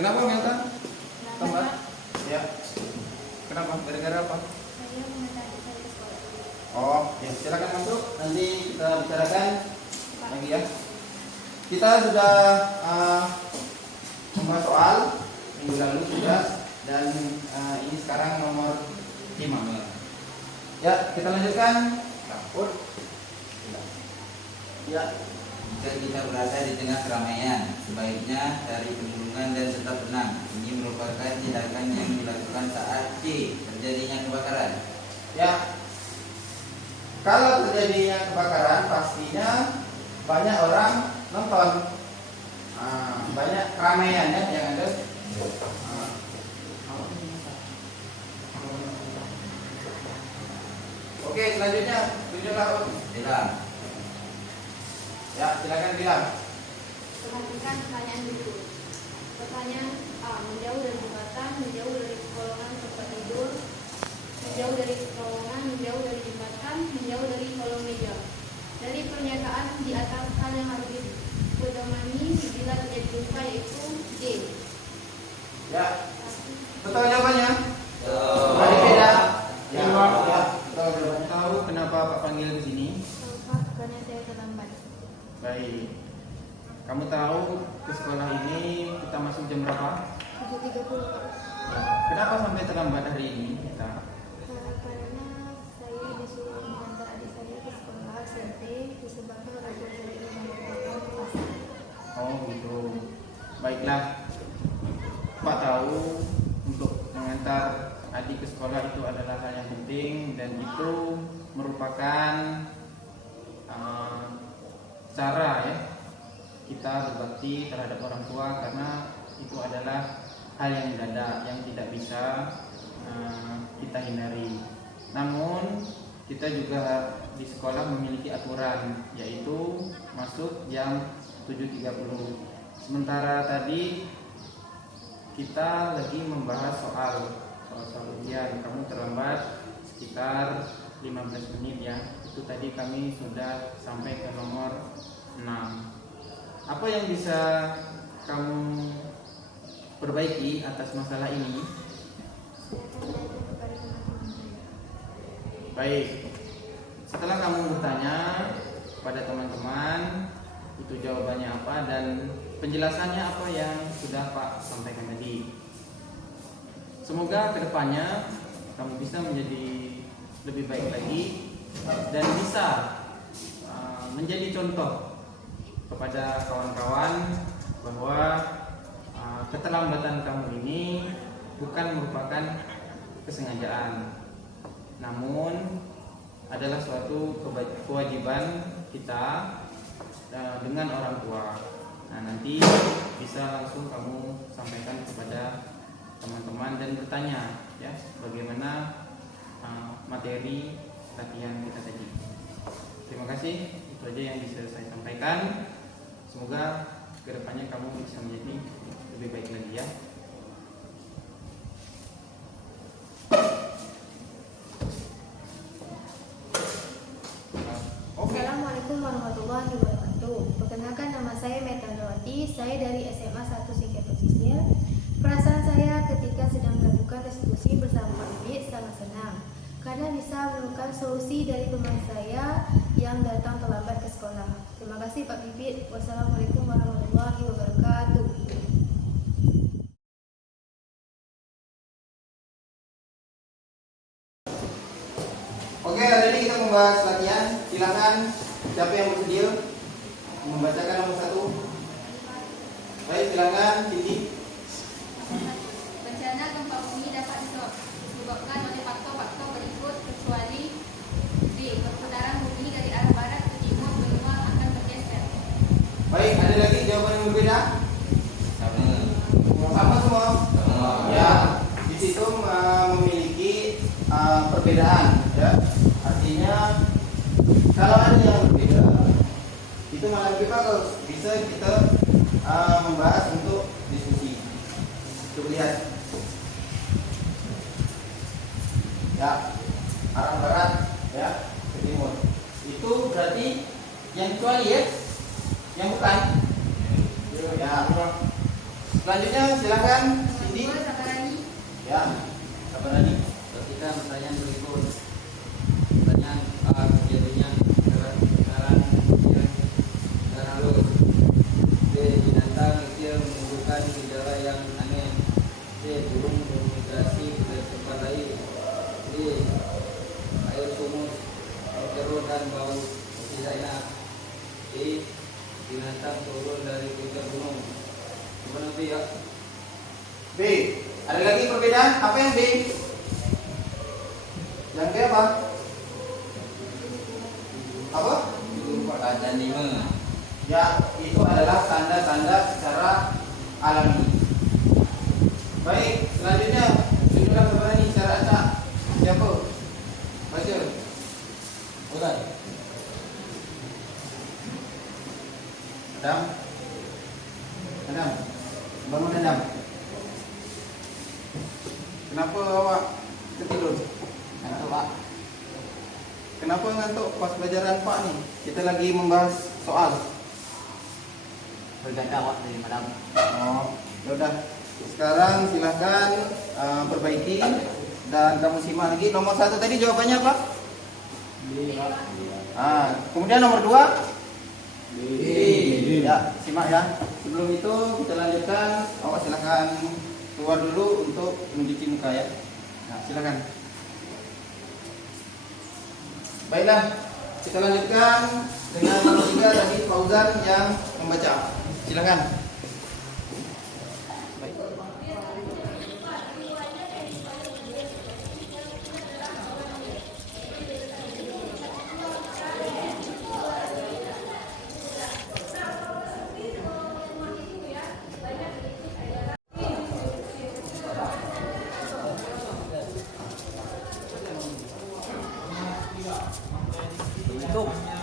Kenapa Melta? Tempat? Pak. Ya. Kenapa? Gara-gara apa? Saya mengantar adik saya ke sekolah. Oh, ya silakan masuk. Nanti kita bicarakan lagi ya. Kita sudah membahas soal minggu lalu sudah dan ini sekarang nomor 5. Ya, kita lanjutkan. Campur. Ya. Jika kita berada di tengah keramaian, sebaiknya cari perlindungan dan tetap tenang. Ini merupakan tindakan yang dilakukan saat terjadinya kebakaran. Ya, kalau terjadinya kebakaran pastinya banyak orang nonton, banyak keramaian ya yang ada. Oke, selanjutnya tunjuklah. Bilang, Ya, silakan bilang. Perhatikan pertanyaan berikut. Pertanyaan A. Menjauh dari jembatan, menjauh dari kolongan tempat tidur, menjauh dari terowongan, menjauh dari jembatan, menjauh dari kolong meja. Dari pernyataan di atas hal yang harus dipedomani bila terjadi gempa yaitu D. Ya, betul jawabannya. Betul. Ada beda. Ya, Ya. ya, betul jawabannya. Tahu kenapa Pak panggil ke sini? Pak, karena saya terlambat. Baik. Kamu tahu ke sekolah ini kita masuk jam berapa? 7.30 Pak. Ya. Kenapa sampai terlambat hari ini kita? Karena saya disuruh mengantar adik saya ke sekolah SMP disebabkan orang tua saya ingin mengantarkan ke pasar. Oh gitu. Baiklah. Pak tahu untuk mengantar adik ke sekolah itu adalah hal yang penting dan itu merupakan cara ya kita berbakti terhadap orang tua karena itu adalah hal yang mendadak yang tidak bisa kita hindari. Namun kita juga di sekolah memiliki aturan yaitu masuk jam 7.30. Sementara tadi kita lagi membahas soal ujian. Kamu terlambat sekitar 15 menit ya. Itu tadi kami sudah sampai ke nomor 6. Apa yang bisa kamu perbaiki atas masalah ini? Saya akan belajar kepada teman-teman saya. Baik. Setelah kamu bertanya pada teman-teman itu jawabannya apa dan penjelasannya apa yang sudah Pak sampaikan tadi. Semoga kedepannya kamu bisa menjadi lebih baik lagi dan bisa menjadi contoh kepada kawan-kawan bahwa keterlambatan kamu ini bukan merupakan kesengajaan, namun adalah suatu kewajiban kita dengan orang tua. Nah, nanti bisa langsung kamu sampaikan kepada teman-teman dan bertanya ya bagaimana materi latihan kita tadi. Terima kasih, itu aja yang bisa saya sampaikan. Semoga kedepannya kamu bisa menjadi lebih baik lagi ya. Assalamualaikum warahmatullahi wabarakatuh. Perkenalkan nama saya Meta Nawati. Saya dari SMA 1 Singkat Pesisir. Perasaan saya ketika sedang melakukan restitusi bersama Pak Bibit sangat senang karena bisa menemukan solusi dari teman saya yang datang terlambat ke sekolah. Terima kasih Pak Bibit. Wassalamualaikum warahmatullahi wabarakatuh. Oke, hari ini kita membahas latihan. Silakan siapa yang bersedia membacakan nomor 1. Baik, silakan Siti. Bencana gempa bumi dapat disebabkan oleh faktor-faktor berikut kecuali B. Perputaran bumi dari arah barat ke timur benua akan bergeser. Baik, ada lagi jawaban yang berbeda? Sama semua? Ya, di situ memiliki perbedaan ya. Artinya kalau ada yang berbeda itu malah kita bisa kita membahas untuk diskusi. Coba lihat. Ya, arah barat ya ke timur. Itu berarti yang kecuali ya, yang bukan. Ya. Selanjutnya silakan Cindy. Nomor Sabarani. Ya, Sabarani. Perhatikan pertanyaan berikut. Pertanyaan A. Kejadiannya sekarang dan halus. B. Binatang kecil menimbulkan gejala yang aneh. C. Burung bermigrasi ke tempat lain. D. Air sumur terus dan bau tidak enak. E. Binatang turun dari puncak gunung. Gimana B ya? B. Ada lagi perbedaan? Apa yang B? Yang B apa? Apa? Ada 5. Ya, itu adalah tanda-tanda secara alami. Baik, selanjutnya tunjukkan Sabarani secara acak. Siapa? Baca. Mulai. Adam. Adam. Bangun Adam. Kenapa awak tertidur? Ngantuk Pak. Kenapa ngantuk pas pelajaran Pak ni? Kita lagi membahas soal. Berganda Pak dari malam. Oh, ya udah. Sekarang silahkan perbaiki dan kamu simak lagi. Nomor 1 tadi jawabannya apa? Kemudian nomor 2? Ya, simak ya. Sebelum itu kita lanjutkan. Awak silahkan keluar dulu untuk mencuci muka ya. Nah, silakan. Baiklah, kita lanjutkan dengan nomor 3 tadi Fauzan yang membaca. Silakan. Baik.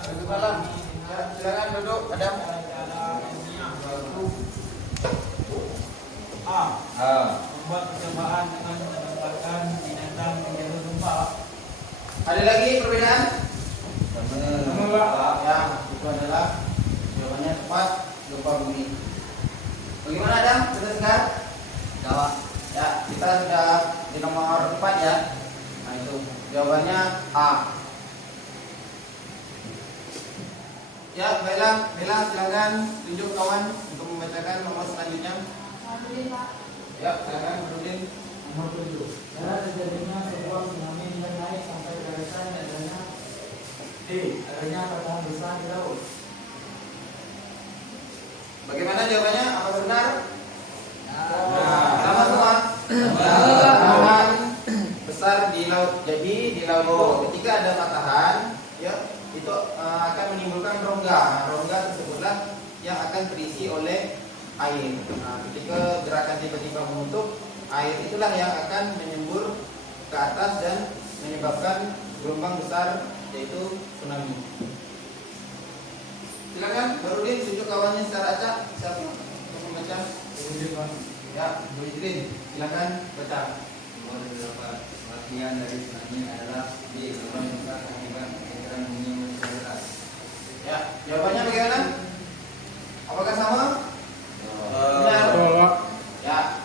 Duduk malam. Ya, silakan duduk, Adam. Membuat percobaan dengan menempatkan binatang di jalur gempa. Ada lagi perbedaan? Sama. Ya, itu adalah jawabannya tepat gempa bumi. Bagaimana Adam? Sudah segar? Jawab. Ya, kita sudah di nomor 4 ya. Nah itu jawabannya A. Ya, baiklah, Bella silakan tunjuk kawan untuk membacakan nomor selanjutnya. Ya, silakan Nurdin. Nomor 7. Cara terjadinya sebuah tsunami yang naik sampai daratan adanya D. Adanya patahan besar di laut. Bagaimana jawabannya? Apa benar? Nah. Sama semua. Patahan besar di laut. Jadi di laut itu ketika ada patahan, ya itu akan menimbulkan rongga. Nah, rongga tersebutlah yang akan terisi oleh air. Nah, ketika gerakan tiba-tiba menutup, air itulah yang akan menyembur ke atas dan menyebabkan gelombang besar, yaitu tsunami. Silakan, Barudin tunjuk kawannya secara acak. Siapa untuk membaca? Ya, Bu Idrin, silakan baca. Nomor 8. Bagian dari tsunami adalah D. Gelombang besar akibat getaran bumi yang bergerak. Ya, jawabannya bagaimana? Apakah sama? Benar. Ya,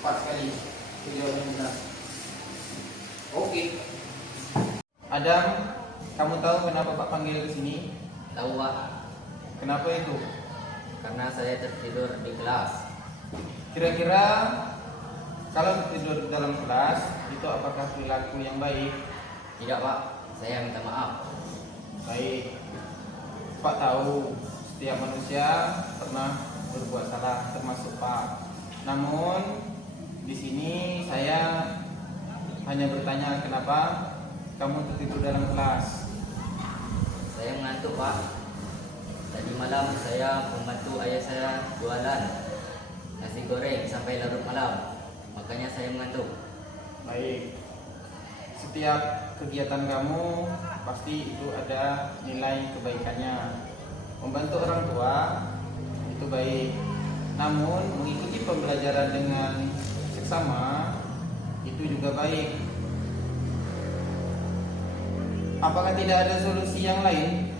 tepat sekali. Itu jawabannya benar. Oke. Adam, kamu tahu kenapa Pak panggil ke sini? Tahu Pak, Kenapa itu? karena saya tertidur di kelas. Kira-kira kalau tidur di dalam kelas itu apakah perilaku yang baik? Tidak Pak, saya minta maaf. Baik. Pak tahu setiap manusia pernah berbuat salah, termasuk Pak. Namun di sini saya hanya bertanya kenapa kamu tertidur dalam kelas. Saya mengantuk Pak. Tadi malam saya membantu ayah saya jualan nasi goreng sampai larut malam. Makanya saya mengantuk. Baik. Setiap kegiatan kamu pasti itu ada nilai kebaikannya. Membantu orang tua itu baik. Namun mengikuti pembelajaran dengan seksama itu juga baik. Apakah tidak ada solusi yang lain?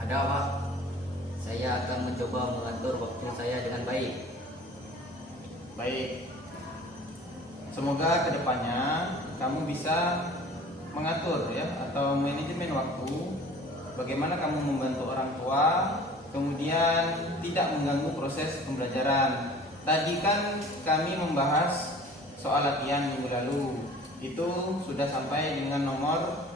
Ada Pak. Saya saya akan mencoba mengatur waktu saya dengan baik. Baik. Semoga kedepannya kamu bisa mengatur ya atau manajemen waktu, bagaimana kamu membantu orang tua, kemudian tidak mengganggu proses pembelajaran. Tadi kan kami membahas soal latihan minggu lalu, itu sudah sampai dengan nomor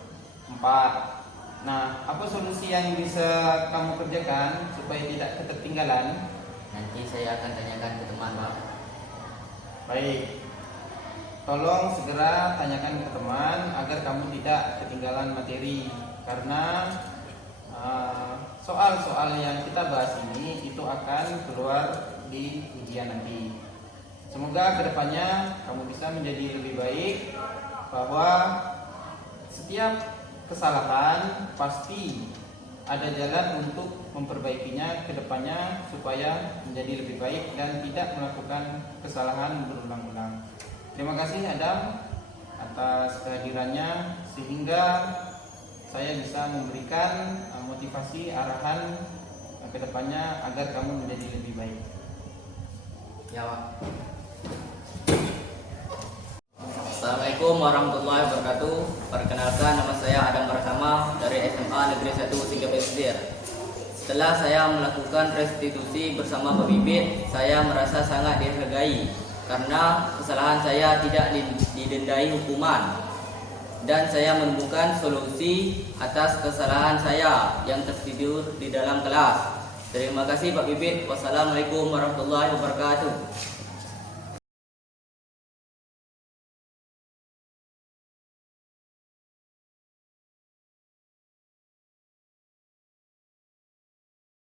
4. Nah, apa solusi yang bisa kamu kerjakan supaya tidak ketertinggalan? Nanti saya akan tanyakan ke teman, Pak. Baik, tolong segera tanyakan ke teman agar kamu tidak ketinggalan materi, karena soal-soal yang kita bahas ini itu akan keluar di ujian nanti. Semoga kedepannya kamu bisa menjadi lebih baik, bahwa setiap kesalahan pasti ada jalan untuk memperbaikinya ke depannya supaya menjadi lebih baik dan tidak melakukan kesalahan berulang-ulang. Terima kasih Adam atas kehadirannya, sehingga saya bisa memberikan motivasi arahan ke depannya agar kamu menjadi lebih baik. Ya, Pak. Assalamualaikum warahmatullahi wabarakatuh. Perkenalkan, nama saya Adam Prasama dari SMA Negeri 1 Singkep Pesisir. Setelah saya melakukan restitusi bersama Pak Bibit, saya merasa sangat dihargai karena kesalahan saya tidak didendai hukuman, dan saya menemukan solusi atas kesalahan saya yang tertidur di dalam kelas. Terima kasih Pak Bibit. Wassalamualaikum warahmatullahi wabarakatuh.